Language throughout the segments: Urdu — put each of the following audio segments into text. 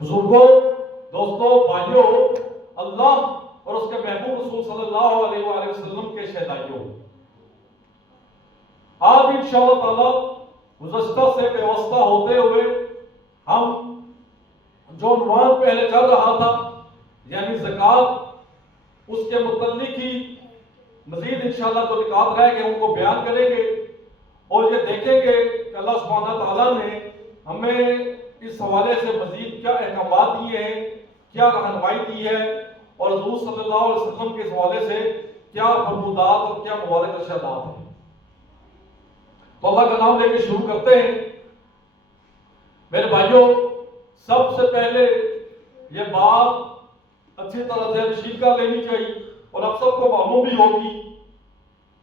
بزرگوں، دوستوں، بھائیوں، اللہ اور اس کے محبوب رسول صلی اللہ علیہ وآلہ وسلم کے شہدائیوں، آج انشاءاللہ تعالی گزشتہ سے پیوستہ ہوتے ہوئے ہم جو عنوان پہلے چل رہا تھا یعنی زکوٰۃ، اس کے متعلق ہی مزید انشاءاللہ جو نکات رہ گئے ان کو بیان کریں گے اور یہ دیکھیں گے کہ اللہ سبحانہ تعالیٰ نے ہمیں اس حوالے سے مزید کیا احکامات دیے ہیں، کیا رہنمائی دی ہے، اور حضور صلی اللہ علیہ وسلم کے اس حوالے سے کیا فرمودات اور کیا مبارک ارشادات ہیں۔ تو اللہ کا نام لے کے شروع کرتے ہیں۔ میرے بھائیوں، سب سے پہلے یہ بات اچھی طرح سے رشید کر لینی چاہیے اور اب سب کو معلوم بھی ہوگی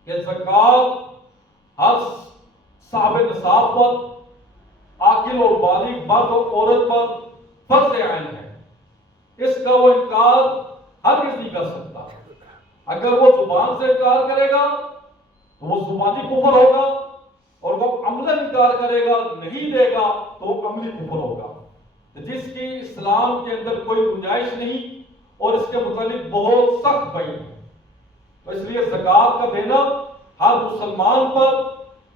کہ زکوٰۃ ہر صاحب نصاب پر، عاقل اور بالغ مرد اور عورت پر فرض عین ہے۔ اس کا وہ انکار ہرگز نہیں کر سکتا۔ اگر وہ زبان سے انکار کرے گا تو وہ زبانی کفر ہوگا، اور وہ عملاً انکار کرے گا، نہیں دے گا تو وہ عملی کفر ہوگا، جس کی اسلام کے اندر کوئی گنجائش نہیں اور اس کے متعلق بہت سخت بیان ہے۔ تو اس لیے زکوٰۃ کا دینا ہر مسلمان پر،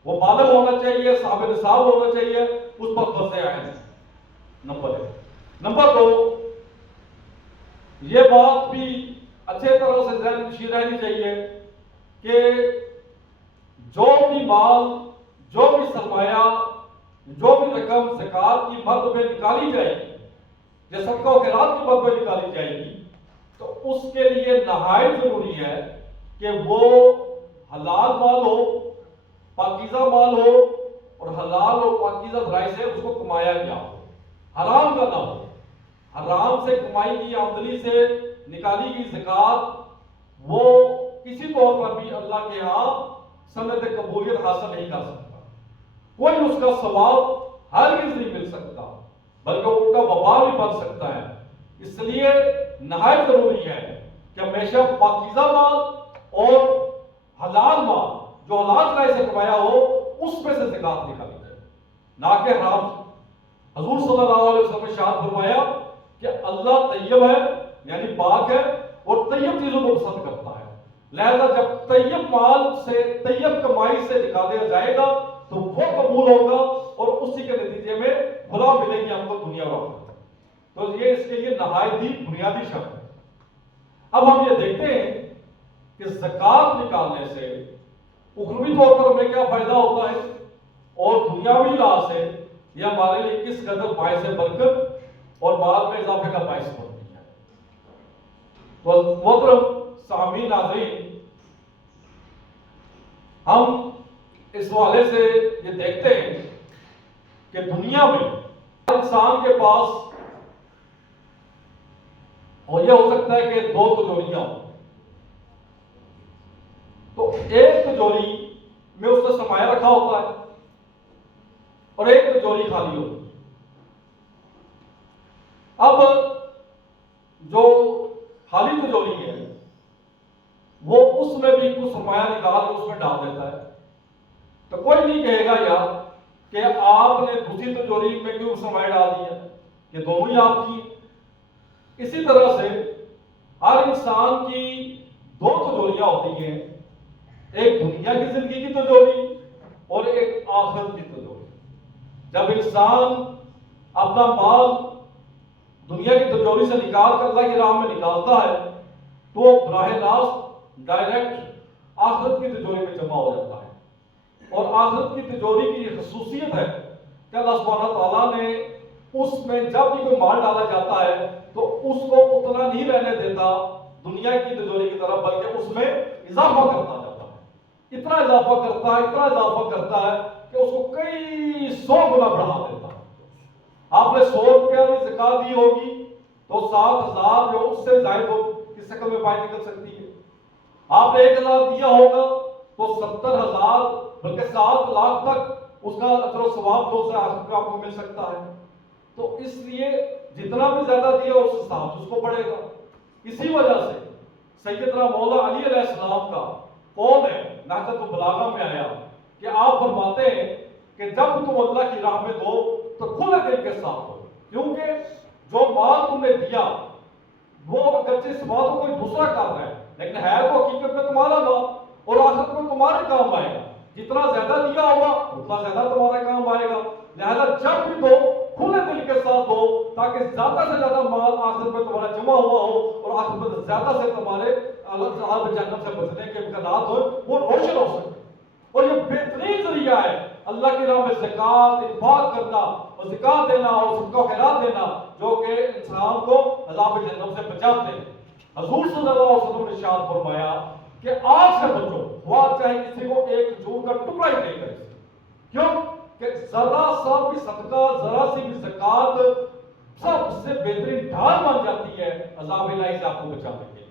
وہ بالغ ہونا چاہیے، صاحب نصاب ہونا چاہیے، اس پر فرض عین ہے، نمبر 1۔ نمبر 2، یہ بات بھی اچھے طرح سے ذہن نشین رہنی چاہیے کہ جو بھی مال، جو بھی سرمایہ، جو بھی رقم زکوٰۃ کی مد میں نکالی جائے گی، یا صدقہ و خیرات کی مد میں نکالی جائے گی، تو اس کے لیے نہایت ضروری ہے کہ وہ حلال مال ہو، پاکیزہ مال ہو، اور حلال اور پاکیزہ ذرائع سے اس کو کمایا گیا ہو، حرام کا نہ ہو۔ حرام سے کمائی کی آمدنی سے نکالی گئی زکوٰۃ وہ کسی طور پر بھی اللہ کے ہاں سند قبولیت حاصل نہیں کر سکتا، کوئی اس کا ثواب ہرگز نہیں مل سکتا، بلکہ ان کا وبال بھی بن سکتا ہے۔ اس لیے نہایت ضروری ہے کہ ہمیشہ پاکیزہ مال اور حلال مال جو حلال ذرائع سے کمایا ہو اس میں سے زکوٰۃ نکالی جائے، نہ کہ حرام سے۔ حضور صلی اللہ علیہ وسلم نے ارشاد فرمایا کہ اللہ طیب ہے یعنی پاک ہے اور طیب چیزوں کو پسند کرتا ہے، لہذا جب طیب مال سے، طیب کمائی سے نکالا جائے گا تو وہ قبول ہوگا اور اسی کے نتیجے میں بھلا ملے گی ہم کو دنیا اور آخرت۔ تو یہ اس کے لیے نہایت ہی بنیادی شرط ہے۔ اب ہم یہ دیکھتے ہیں کہ زکوٰۃ نکالنے سے اخروی طور پر ہمیں کیا فائدہ ہوتا ہے اور دنیاوی لحاظ سے یہ ہمارے لیے کس قدر باعث برکت اور بعد میں اضافے کا باعث بنتی ہے۔ تو محترم سامعین، ناظرین، ہم اس حوالے سے یہ دیکھتے ہیں کہ دنیا میں انسان کے پاس، اور یہ ہو سکتا ہے کہ 2 تجوریاں ہوں، تو ایک تجوری میں اس نے سرمایہ رکھا ہوتا ہے اور ایک تجوری خالی ہوتی ہے۔ اب جو خالی تجوری ہے وہ اس میں بھی کچھ سرمایہ نکال کے اس میں ڈال دیتا ہے، تو کوئی نہیں کہے گا یار کہ آپ نے دوسری تجوری میں کیوں سرمایہ ڈال دیا، یہ دونوں ہی آپ کی۔ اسی طرح سے ہر انسان کی 2 تجوریاں ہوتی ہیں، ایک دنیا کی زندگی کی تجوری اور ایک آخرت کی تجوری۔ جب انسان اپنا مال دنیا کی تجوری سے نکال کر اللہ کی راہ میں نکالتا ہے تو وہ براہ راست ڈائریکٹ آخرت کی تجوری میں جمع ہو جاتا ہے، اور آخرت کی تجوری کی یہ خصوصیت ہے کہ اللہ سبحانہ تعالیٰ نے اس میں جب بھی کوئی مال ڈالا جاتا ہے تو اس کو اتنا نہیں رہنے دیتا دنیا کی تجوری کی طرف، بلکہ اس میں اضافہ کرتا جاتا ہے، اتنا اضافہ کرتا ہے، اتنا اضافہ کرتا ہے کہ اس کو کئی 100 گنا بڑھا دیتا ہے۔ آپ نے 100 روپیہ بھی زکوٰۃ دی ہوگی تو 7,000 جو اس سے زائد ہو کی شکل میں باہر نکل سکتی ہے۔ آپ نے 1,000 دیا ہوگا تو 70,000 بلکہ 7 لاکھ تک اس کا اجر و ثواب جو سے آخر میں آپ کو مل سکتا ہے۔ تو اس لیے جتنا بھی زیادہ دیا اس حساب سے اس کو پڑے گا۔ اسی وجہ سے سیدنا مولا علی علیہ السلام کا قول ہے، نہجۃ البلاغہ میں آیا کہ آپ فرماتے ہیں کہ جب تم اللہ کی راہ میں دو تو کھلے دل کے ساتھ ہو، کیونکہ جو مال تم نے دیا وہ اگرچہ اس بات کو کوئی دوسرا کر رہا ہے لیکن ہے تو حقیقت میں تمہارا مال اور آخرت میں تمہارے کام آئے گا. جتنا زیادہ دیا ہوگا اتنا زیادہ تمہارا کام آئے گا. لہذا جب بھی دو کھلے دل کے ساتھ دو تاکہ زیادہ سے زیادہ مال آخرت میں تمہارا جمع ہوا ہو اور آخرت میں زیادہ سے تمہارے عذاب جہنم سے بچنے کے امکانات ہو وہ روشن ہو سکے. اور یہ بہترین ذریعہ ہے اللہ کی راہ میں زکوٰۃ انفاق کرنا اور زکوٰۃ دینا اور صدقہ خیرات دینا جو کہ انسان کو عذاب جہنم سے بچاتے ہیں. حضور صلی اللہ علیہ وسلم نے ارشاد فرمایا کہ آگ سے بچو ہوا چاہے کسی کو ایک کھجور کا ٹکڑا ہی دے کر. کیوں کہ ذرا سا بھی صدقہ ذرا سی بھی زکوٰۃ سب سے بہترین ڈھال بن جاتی ہے عذاب الہی سے آپ کو بچانے کے لیے.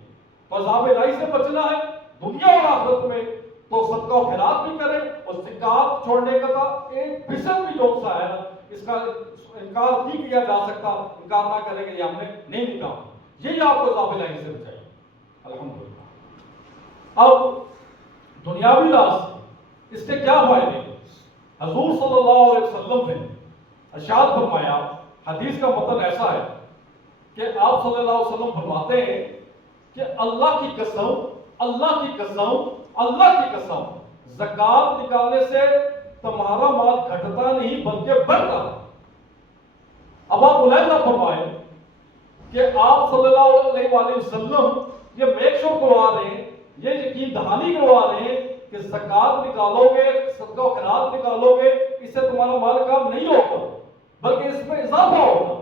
تو عذاب الہی سے بچنا ہے دنیا اور آخرت میں تو صدقہ و خیرات بھی کریں اور زکوٰۃ چھوڑنے کا تھا ایک فیصد بھی جو سا ہے نا اس کا انکار نہیں کیا جا سکتا. انکار نہ کریں کہ یہ ہم نے نہیں نکالا. یہی آپ کو عذاب الہی سے بچائے. الحمدللہ. اب دنیاوی راز اس کے کیا فائدے ہیں؟ حضور صلی اللہ علیہ وسلم نے ارشاد فرمایا حدیث کا متن ایسا ہے کہ آپ صلی اللہ علیہ وسلم فرماتے ہیں کہ اللہ کی قسم اللہ کی قسم اللہ کی قسم زکوٰۃ نکالنے سے تمہارا مال گھٹتا نہیں بلکہ بڑھتا. اب آپ ملاحظہ فرمائیں کہ آپ صلی اللہ علیہ وسلم یہ میک شور کروا رہے ہیں یہ یقین دہانی کروا رہے ہیں کہ زکوٰۃ نکالو گے صدقہ و خیرات نکالو گے اس سے تمہارا مال کم نہیں ہوگا بلکہ اس میں اضافہ ہوگا.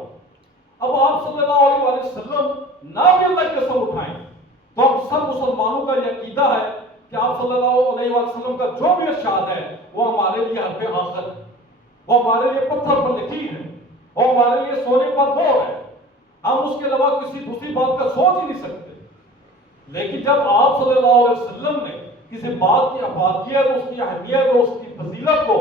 اب آپ صلی اللہ علیہ وسلم نہ بھی اللہ کی قسم اٹھائیں تو ہم سب مسلمانوں کا یہ عقیدہ ہے کہ آپ صلی اللہ علیہ وسلم کا جو بھی ارشاد ہے وہ ہمارے لیے حرف آخر ہے وہ ہمارے لیے پتھر پر لکیر ہے وہ ہمارے لیے سونے پر مہر ہے. ہم اس کے علاوہ کسی دوسری بات کا سوچ ہی نہیں سکتے. لیکن جب آپ صلی اللہ علیہ وسلم نے کسی بات کی افادیت اس کی اہمیت اور اس کی فضیلت کو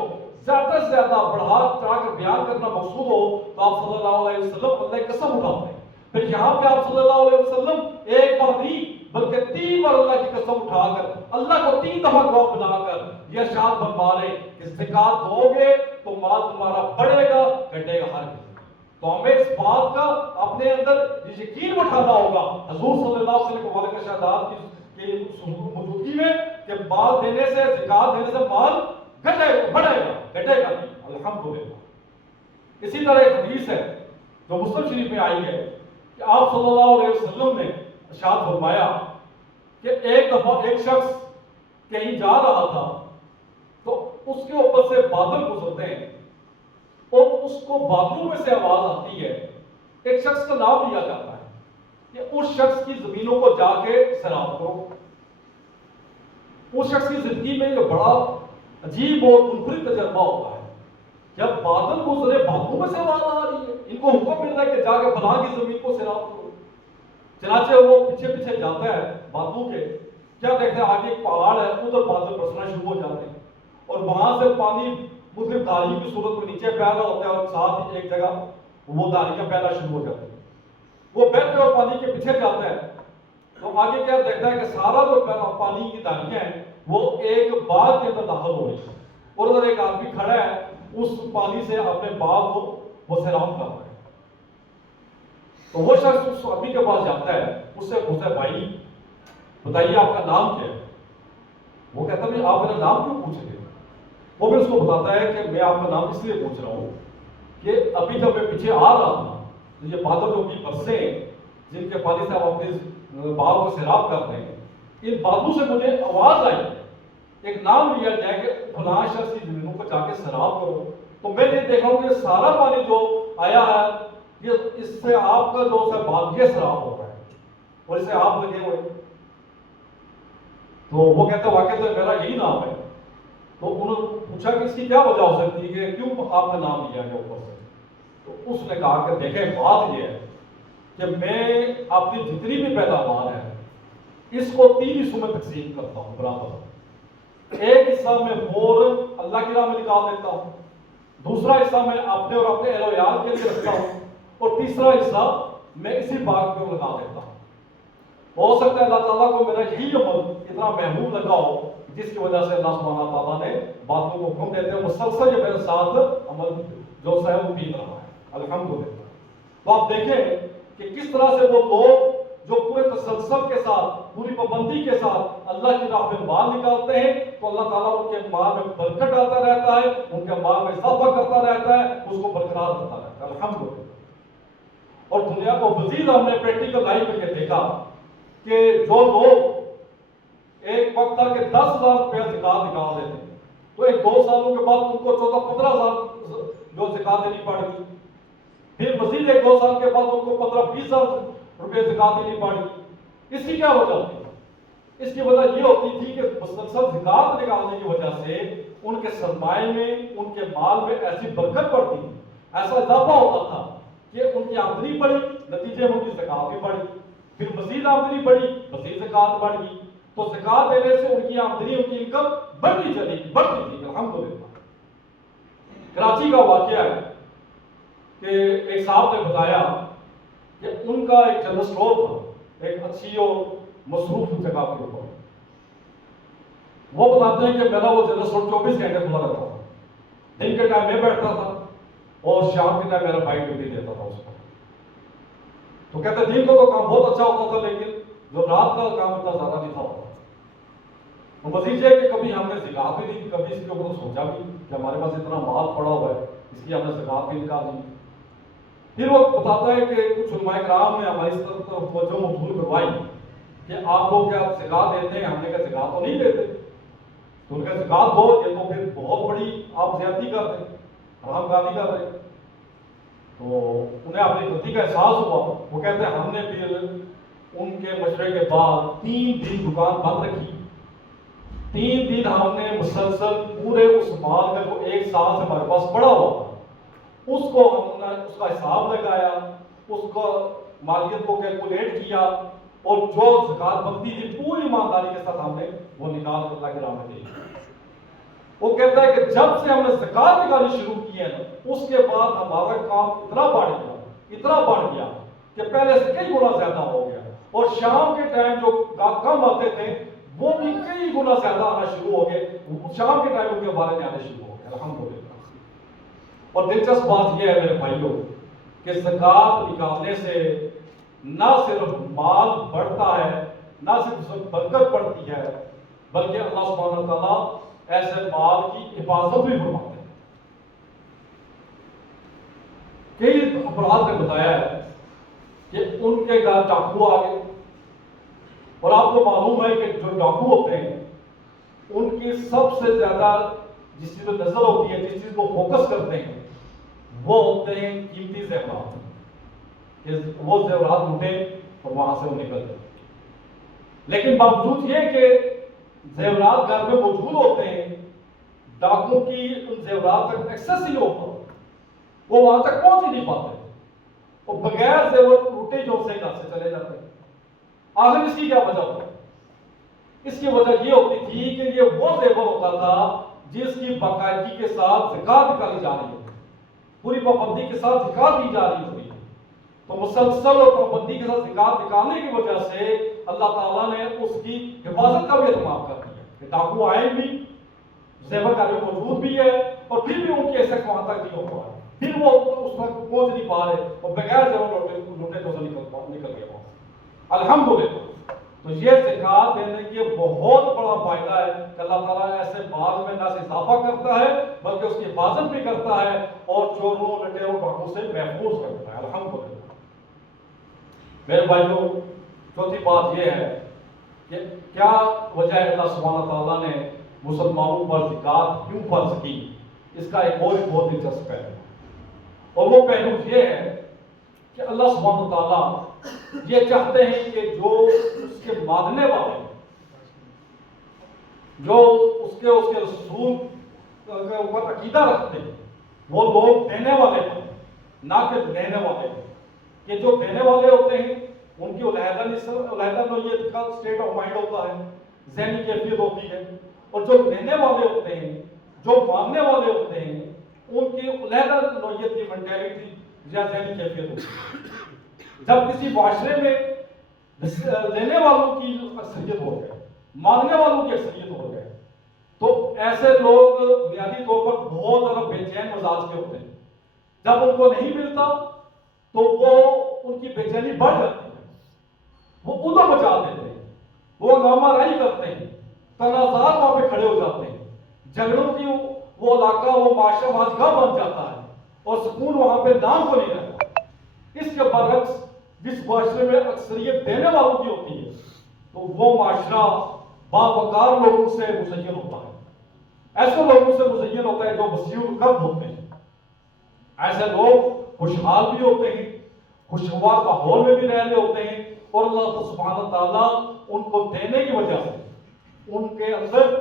زیادہ سے زیادہ بڑھا چڑھا کر بیان کرنا مقصود ہو تو آپ صلی اللہ علیہ وسلم اللہ کی قسم اٹھاتے ہیں. پھر یہاں پہ آپ صلی اللہ علیہ وسلم ایک بار نہیں بلکہ 3 بار اللہ کی قسم اٹھا کر اللہ کو 3 دفعہ گواہ بنا کر یہ ارشاد فرما رہے کہ زکوٰۃ دو گے تو مال تمہارا بڑھے گا گھٹے گا ہر کسی. تو ہمیں اس بات کا اپنے اندر یقین بٹھانا ہوگا حضور صلی اللہ علیہ وسلم کے والد شہادات کی موجودگی میں کہ مال دینے سے زکوٰۃ دینے سے مال گھٹے گا بڑھے گا گھٹے گا نہیں. الحمدللہ. اسی طرح ایک حدیث ہے جو مسلم شریف میں آئی ہے کہ آپ صلی اللہ علیہ وسلم نے ارشاد فرمایا کہ ایک دفعہ ایک شخص کہیں جا رہا تھا تو اس کے اوپر سے بادل گزرتے ہیں اور اس کو بادلوں میں سے آواز آتی ہے. ایک شخص کا نام لیا جاتا ہے کہ اس شخص کی زمینوں کو جا کے سیراب کرو. اس شخص کی زندگی میں یہ بڑا عجیب اور منفرد تجربہ ہوتا ہے. جب بادل گزرے بادلوں میں سے آواز آ رہی ہے ان کو حکم مل رہا ہے کہ جا کے فلاں کی زمین کو سیراب کرو. چنانچہ وہ پیچھے پیچھے جاتا ہے بادلوں کے. کیا دیکھتے ہیں آگے ایک پہاڑ ہے ادھر بادل برسنا شروع ہو جاتے ہیں اور وہاں سے پانی مختلف دھاریوں کی صورت میں نیچے پیدا ہوتا ہے اور ساتھ ہی ایک جگہ وہ دھاریاں پیدا شروع ہو جاتی ہیں. وہ بہتے اور پانی کے پیچھے جاتا ہے تو آگے کیا دیکھتا ہے کہ سارا جو پانی کی دھاریاں ہیں وہ ایک باغ کے اندر داخل ہو رہی ہیں اور ادھر ایک آدمی کھڑا ہے اس پانی سے اپنے باغ کو وہ سیراب کر رہا ہے. تو وہ شخص اس آدمی کے پاس جاتا ہے اس سے پوچھتا ہے بھائی بتائیے آپ کا نام کیا ہے. وہ کہتا ہے آپ میرا نام کیوں پوچھ رہے ہیں. وہ بھی اس کو بتاتا ہے کہ میں آپ کا نام اس لیے پوچھ رہا ہوں کہ ابھی جب میں پیچھے آ رہا تھا تو یہ بادل جو بھی برسے ہیں جن کے پانی سے آپ اپنے باغ کو سیراب کرتے ہیں ان بادلوں سے مجھے آواز آئی ایک نام لیا جائے کہ فلاں شخص کی زمینوں کو جا کے سیراب کرو. تو میں یہ دیکھ رہا ہوں کہ سارا پانی جو آیا ہے یہ اس سے آپ کا جو باغ یہ سیراب ہو رہا ہے اور اس سے آپ لگے ہوئے. تو وہ کہتا ہے واقعی تو میرا یہی نام ہے. تو انہوں نے پوچھا کہ اس کی کیا وجہ ہو سکتی ہے کہ کیوں آپ کا نام لیا گیا اوپر سے. تو اس نے کہا کہ دیکھیں بات یہ ہے کہ میں اپنی جتنی بھی پیداوار ہے اس کو 3 حصوں میں تقسیم کرتا ہوں برابر. ایک حصہ میں فوراً اللہ کی راہ میں نکال دیتا ہوں, دوسرا حصہ میں اپنے اور اپنے اہل و عیال کے لیے رکھتا ہوں, اور تیسرا حصہ میں اسی باغ پہ لگا دیتا ہوں. ہو سکتا ہے اللہ تعالیٰ کو میرا یہی عمل اتنا محبوب لگا ہو جس کی وجہ سے اللہ سبحانہ تعالیٰ نے باتوں کو حکم دیتے ہیں مسلسل یہ میرے ساتھ عمل جو سا ہے وہ پیت رہا ہے. الحمدللہ. تو آپ دیکھیں کہ کس طرح سے وہ لوگ جو پورے تسلسل کے ساتھ پوری پابندی کے ساتھ اللہ کی راہ میں مال نکالتے ہیں تو اللہ تعالیٰ ان کے مال میں برکت آتا رہتا ہے، ان کے مال میں اضافہ کرتا رہتا ہے، اس کو برقرار رکھتا رہتا ہے الحمدللہ۔ اور دنیا کو مزید ہم نے پریکٹیکل لائف میں یہ دیکھا کہ جو لوگ ایک وقت تھا کہ 10,000 روپیہ زکات نکال دیتے تو ایک 2 سالوں کے بعد ان کو 14-15,000 جو زکات دینی پڑ گئی، پھر مزید ایک 2 سال کے بعد ان کو 15-20,000 روپے زکات دینی پڑ گئی۔ اس کی کیا وجہ تھی؟ اس کی وجہ یہ ہوتی تھی کہ مسلسل زکات نکالنے کی وجہ سے ان کے سرمائے میں، ان کے مال میں ایسی برکت پڑتی تھی، ایسا اضافہ ہوتا تھا کہ ان کی آمدنی بڑھی، نتیجے میں ان کی زکات بھی بڑھی، پھر مزید آمدنی بڑھی، مزید زکات بڑھ گئی، تو زکات دینے سے ان کی آمدنی، ان کی انکم بڑھتی تھی الحمدللہ۔ کراچی کا واقعہ ہے کہ ایک صاحب نے بتایا کہ ان کا ایک جنرل اسٹور تھا ایک اچھی اور مصروف جگہ کے اوپر۔ وہ بتاتے ہیں کہ میرا وہ جنرل اسٹور 24 گھنٹے کھلا رہتا تھا، دن کے ٹائم میں بیٹھتا تھا اور شام کے ٹائم میرا بھائی ڈیوٹی دیتا تھا اس پر۔ تو کہتے ہیں دن کو تو کام بہت اچھا ہوتا تھا لیکن جو رات کا کام اتنا زیادہ نہیں تھا ہوتا۔ مزید ہے کہ کبھی ہم نے زکات بھی دی، کبھی اس کے اوپر سوچا بھی کہ ہمارے پاس اتنا مال پڑا ہوا ہے، اس کی ہم نے زکات بھی نکال دی۔ پھر وہ بتاتا ہے کہ کچھ علماء کرام نے ہماری اس طرف توجہ مبذول کروائی کہ آپ لوگ کیا زکات دیتے ہیں؟ ہم نے کہا زکات تو نہیں دیتے۔ تو ان کا زکات دو، یہ تو پھر بہت بڑی آپ زیادتی کر رہے ہیں، حرام کاری کر رہے ہیں۔ تو انہیں اپنی غلطی کا احساس ہوا، وہ کہتے ہیں ہم نے پھر ان کے مشورے کے بعد 3 دن دکان بند رکھی۔ 3 دن ہم نے مسلسل پورے اس مال کا جو 1 سال سے ہمارے پاس پڑا ہوا اس کو ہم نے اس کا حساب لگایا، اس کو مالیت کو کیلکولیٹ کیا اور جو زکات بنتی تھی پوری ایمانداری کے ساتھ ہم نے وہ نکال کر اللہ کے راہ میں دی۔ وہ کہتا ہے کہ جب سے ہم نے زکات نکالنی شروع کی ہے نا اس کے بعد ہمارا کام اتنا بڑھ گیا کہ پہلے سے کئی گنا زیادہ ہو گیا، اور شام کے ٹائم جو کم آتے تھے وہ بھی کئی گنا زیادہ آنا شروع ہو گئے، شام کے ٹائم ان کے بارے میں آنے شروع ہو گئے الحمدللہ۔ اور دلچسپ بات یہ ہے میرے بھائیوں کہ زکات نکالنے سے نہ صرف مال بڑھتا ہے، نہ صرف اس میں برکت بڑھتی ہے، بلکہ اللہ سبحانہ وتعالیٰ ایسے مال کی حفاظت بھی فرماتے ہیں۔ کئی افراد نے بتایا ہے کہ ان کے گھر ڈاکو آ گئے، اور آپ کو معلوم ہے کہ جو ڈاکو ہوتے ہیں ان کی سب سے زیادہ جس چیز پہ نظر ہوتی ہے، جس چیز کو فوکس کرتے ہیں وہ ہوتے ہیں قیمتی زیورات، کہ وہ زیورات لوٹیں اور وہاں سے وہ نکل جائیں۔ لیکن باوجود یہ کہ زیورات گھر میں موجود ہوتے ہیں، ڈاکو کی ان زیورات تک ایکسیس ہی نہیں ہوتا، وہ وہاں تک پہنچ ہی نہیں پاتے، وہ بغیر زیور لوٹے جو سے گھر سے چلے جاتے ہیں۔ آخر اس کی کیا وجہ ہوتی ہے؟ اس کی وجہ یہ ہوتی تھی کہ یہ وہ زیور ہوتا تھا جس کی باقاعدگی کے ساتھ زکات نکالی جا رہی ہے، پوری پابندی کے ساتھ زکات دی جا رہی ہوتی ہے۔ تو مسلسل اور پابندی کے ساتھ زکات نکالنے کی وجہ سے اللہ تعالیٰ نے اس کی حفاظت کا بھی اہتمام کر دیا کہ ڈاکو آئے بھی، زیور کا بھی موجود بھی ہے، اور پھر بھی ان کی ایسے وہاں تک نہیں ہو پا رہے، پھر وہ اس تک پہنچ نہیں پا رہے، اور بغیر زیور لوٹے تو نکل گیا وہاں سے الحمدللہ۔ تو یہ زکات دینے کی بہت بڑا فائدہ ہے کہ اللہ تعالیٰ ایسے مال میں نہ صرف اضافہ کرتا ہے بلکہ اس کی حفاظت بھی کرتا ہے اور چوروں لٹیروں ڈاکوں سے محفوظ کرتا ہے الحمدللہ۔ میرے بھائیوں، چوتھی بات یہ ہے کہ کیا وجہ ہے اللہ سبحانہ تعالیٰ نے مسلمانوں پر زکات کیوں فرض کی؟ اس کا ایک اور بہت دلچسپ پہلو، اور وہ پہلو یہ ہے کہ اللہ سبحانہ تعالیٰ یہ چاہتے ہیں کہ جو اس کے ماننے والے، جو اس کے رسول کے اوپر عقیدہ رکھتے ہیں، وہ لوگ دینے والے ہیں نہ کہ لینے والے ہیں۔ کہ جو دینے والے ہوتے ہیں ان کی علیحدہ نوعیت کا اسٹیٹ آف مائنڈ ہوتا ہے، ذہنی کیفیت ہوتی ہے، اور جو لینے والے ہوتے ہیں، جو مانگنے والے ہوتے ہیں، ان کی علیحدہ نوعیت کی مینٹیلٹی یا ذہنی کیفیت ہوتی ہے۔ جب کسی معاشرے میں لینے والوں کی اکثریت ہو جائے، مانگنے والوں کی اکثریت ہو جائے، تو ایسے لوگ بنیادی طور پر بہت زیادہ بے چین مزاج کے ہوتے ہیں۔ جب ان کو نہیں ملتا تو وہ ان کی بے چینی بڑھ جاتی ہے، وہ ادھر مچا دیتے ہیں، وہ ہنگامہ رائی کرتے ہیں، تنازعات وہاں پہ کھڑے ہو جاتے ہیں، جھگڑوں کی وہ علاقہ وہ معاشرہ ماجگاہ بن جاتا ہے اور سکون وہاں پہ نام کو نہیں رہتا۔ اس کے برعکس جس معاشرے میں اکثریت دینے والوں کی ہوتی ہے تو وہ معاشرہ باوقار لوگوں سے مزین ہوتا ہے، ایسے لوگوں سے مزین ہوتا ہے جو وسیع القلب ہوتے ہیں، ایسے لوگ خوشحال بھی ہوتے ہیں، خوشگوار ماحول میں بھی رہ رہے ہوتے ہیں، اور اللہ سبحانہ تعالیٰ ان کو دینے کی وجہ سے ان کے اندر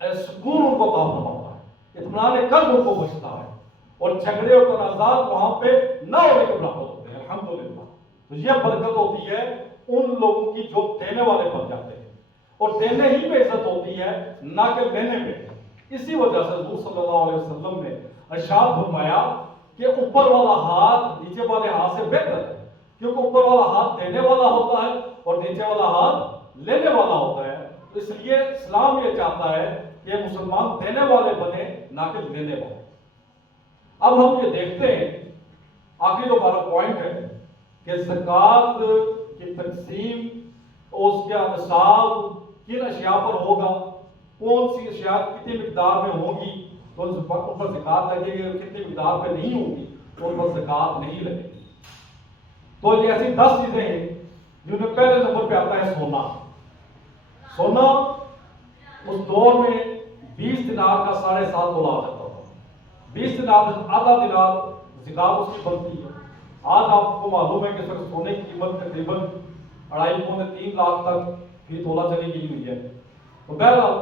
سکون ان کو عطا فرماتا ہے، اطمینان قلب ان کو بچتا ہے، اور جھگڑے اور تنازعات وہاں پہ نہ ہونے کے برابر ہوتے ہیں الحمدللہ۔ تو یہ برکت ہوتی ہے ان لوگوں کی جو دینے والے بن جاتے ہیں، اور دینے ہی پہ عزت ہوتی ہے نہ کہ لینے پہ۔ اسی وجہ سے حضور صلی اللہ علیہ وسلم نے ارشاد فرمایا کہ اوپر والا ہاتھ نیچے والے ہاتھ سے بہتر ہے، کیونکہ اوپر والا ہاتھ دینے والا ہوتا ہے اور نیچے والا ہاتھ لینے والا ہوتا ہے۔ تو اس لیے اسلام یہ چاہتا ہے کہ مسلمان دینے والے بنے نہ کہ لینے والے۔ اب ہم یہ دیکھتے ہیں آخری جو ہمارا پوائنٹ ہے کہ زکوٰۃ کی تقسیم اور اس کا نصاب کن اشیاء پر ہوگا، کون سی اشیاء کتنی مقدار میں ہوں گی تو ان پر زکوٰۃ لگے گی، اور کتنی مقدار پہ نہیں ہوگی تو ان پر زکوٰۃ نہیں لگے گی۔ تو یہ ایسی 10 چیزیں ہیں جن میں پہلے نمبر پہ آتا ہے سونا۔ سونا اس دور میں 20 دینار کا 7.5 تولہ آ جاتا تھا، 20 دینار میں آدھا دینار زکوٰۃ اس کی بنتی ہے۔ آج آپ کو معلوم ہے کہ سونے کی قیمت تقریباً 2.5-3 لاکھ تک بھی تولہ چلی گئی ہوئی ہے۔ تو بہرحال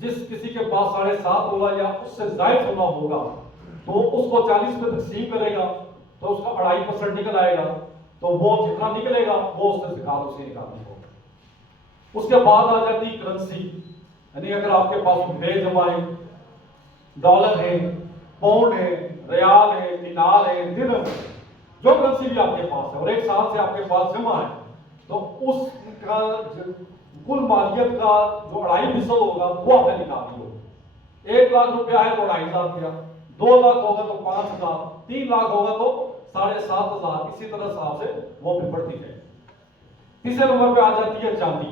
جس کسی کے پاس 7.5 تولہ یا اس سے زائد سونا ہوگا تو اس کو 40 پہ تقسیم کرے گا تو اس کا 2.5% نکل آئے گا، تو وہ جتنا نکلے گا وہ اس سے زکوٰۃ اسے نکالنی ہوگی۔ اس کے بعد آ جاتی کرنسی، یعنی اگر آپ کے پاس بے جمع ہے، ڈالر ہے، پاؤنڈ ہے، ریال ہے، دینار ہے، درہم ہے، جو کرنسی بھی آپ کے پاس ہے اور 1 سال سے آپ کے پاس جمع ہے، تو اس کا کل مالیت کا جو 2.5% ہوگا وہ آپ نے نکالنی ہوگی۔ 1 لاکھ روپیہ ہے تو 2.5 ہزار، 2 لاکھ ہوگا تو 5,000، 3 لاکھ ہوگا تو 7,500، اسی طرح حساب سے وہ پھر بڑھتی ہے۔ تیسرے نمبر پہ آ جاتی ہے چاندی۔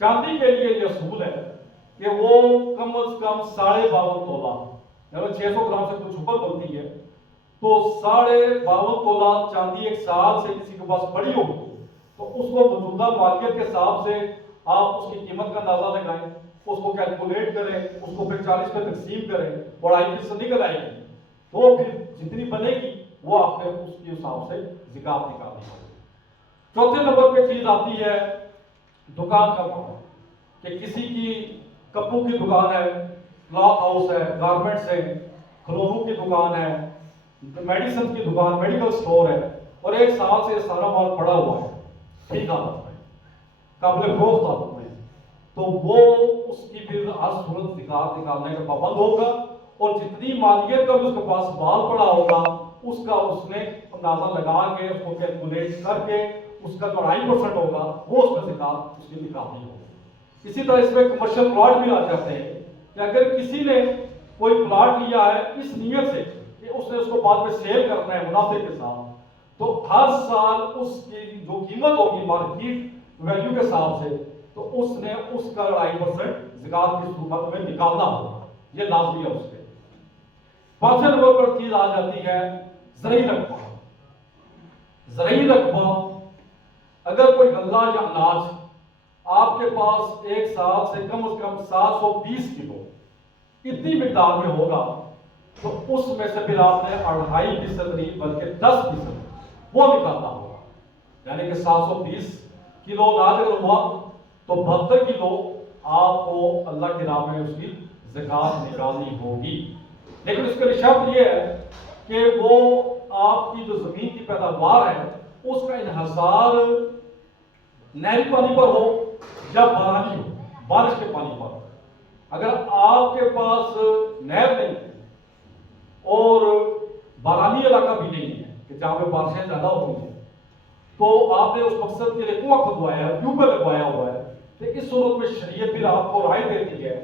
چاندی کے لیے یہ اصول ہے کہ وہ کم از کم 52.5 تولہ، یعنی 600 گرام سے کچھ اوپر بنتی ہے، تو 52.5 تولہ چاندی 1 سال سے کسی کے پاس پڑی ہوگی تو اس کو موجودہ مارکیٹ کے حساب سے آپ اس کی قیمت کا اندازہ لگائیں، اس کو کیلکولیٹ کریں، اس کو پھر 40 پہ تقسیم کریں، 2.5% نکل آئے گی، تو پھر جتنی بنے گی وہ آپ نے اس کے حساب سے زکوٰۃ نکالنی ہوگی۔ چوتھے نمبر پہ چیز آتی ہے دکان کا معاملہ، کہ کسی کی کپڑوں کی دکان ہے، کلاتھ ہاؤس ہے، گارمنٹس ہے، کھلونوں کی دکان ہے، میڈیسن کی دکان، میڈیکل سٹور ہے، اور 1 سال سے سارا مال پڑا ہوا ہے، ٹھیک حالت میں، قابل فروخت حالت میں، تو وہ اس کی پھر ہر صورت زکوٰۃ نکالنے کا پابند ہوگا، اور جتنی مالیت کا بھی اس کے پاس مال پڑا ہوگا اس کا اس نے اندازہ لگا کے اس کو کیلکولیٹ کر کے اس کا جو 2.5% ہوگا وہ اس میں زکوٰۃ اس کی نکالنی ہوگی۔ اسی طرح اس میں کمرشل پلاٹ بھی آ جاتے ہیں کہ اگر کسی نے کوئی پلاٹ لیا ہے اس نیت سے کہ اس نے اس کو بعد میں سیل کرنا ہے منافع کے ساتھ، تو ہر سال اس کی جو قیمت ہوگی مارکیٹ ویلیو کے حساب سے تو اس نے اس کا 2.5% زکوٰۃ کی صورت میں نکالنا ہوگا، یہ لازمی ہے اس کے۔ 5ویں نمبر پر چیز آ جاتی ہے زرعی رقبہ۔ زرعی رقبہ، اگر کوئی غلہ یا اناج آپ کے پاس 1 سال سے کم از کم 720 کلو اتنی مقدار میں ہوگا تو اس میں سے پھر آپ نے 2.5% نہیں بلکہ 10% وہ نکالنا ہوگا، یعنی کہ 720 کلو اناج اگر ہوا تو 72 کلو آپ کو اللہ کی راہ میں اس کی زکوٰۃ نکالنی ہوگی۔ لیکن اس کے شرط یہ ہے کہ وہ آپ کی جو زمین کی پیداوار ہے اس کا انحصار نہری پانی پر ہو یا بارانی ہو، بارش کے پانی پر۔ اگر آپ کے پاس نہر نہیں ہے اور بارانی علاقہ بھی نہیں ہے کہ جہاں پہ بارشیں زیادہ ہوتی ہیں، تو آپ نے اس مقصد کے لیے کنواں کھدوایا ہے، ٹیوب ویل لگوایا ہوا ہے، تو اس صورت میں شریعت پھر آپ کو رائے دیتی ہے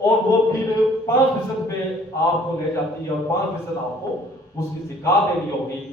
اور وہ پھر 5% پہ آپ کو لے جاتی ہے اور 5% آپ کو اس کی زکوٰۃ دینی ہوگی،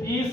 30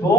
2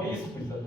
20%।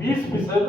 20%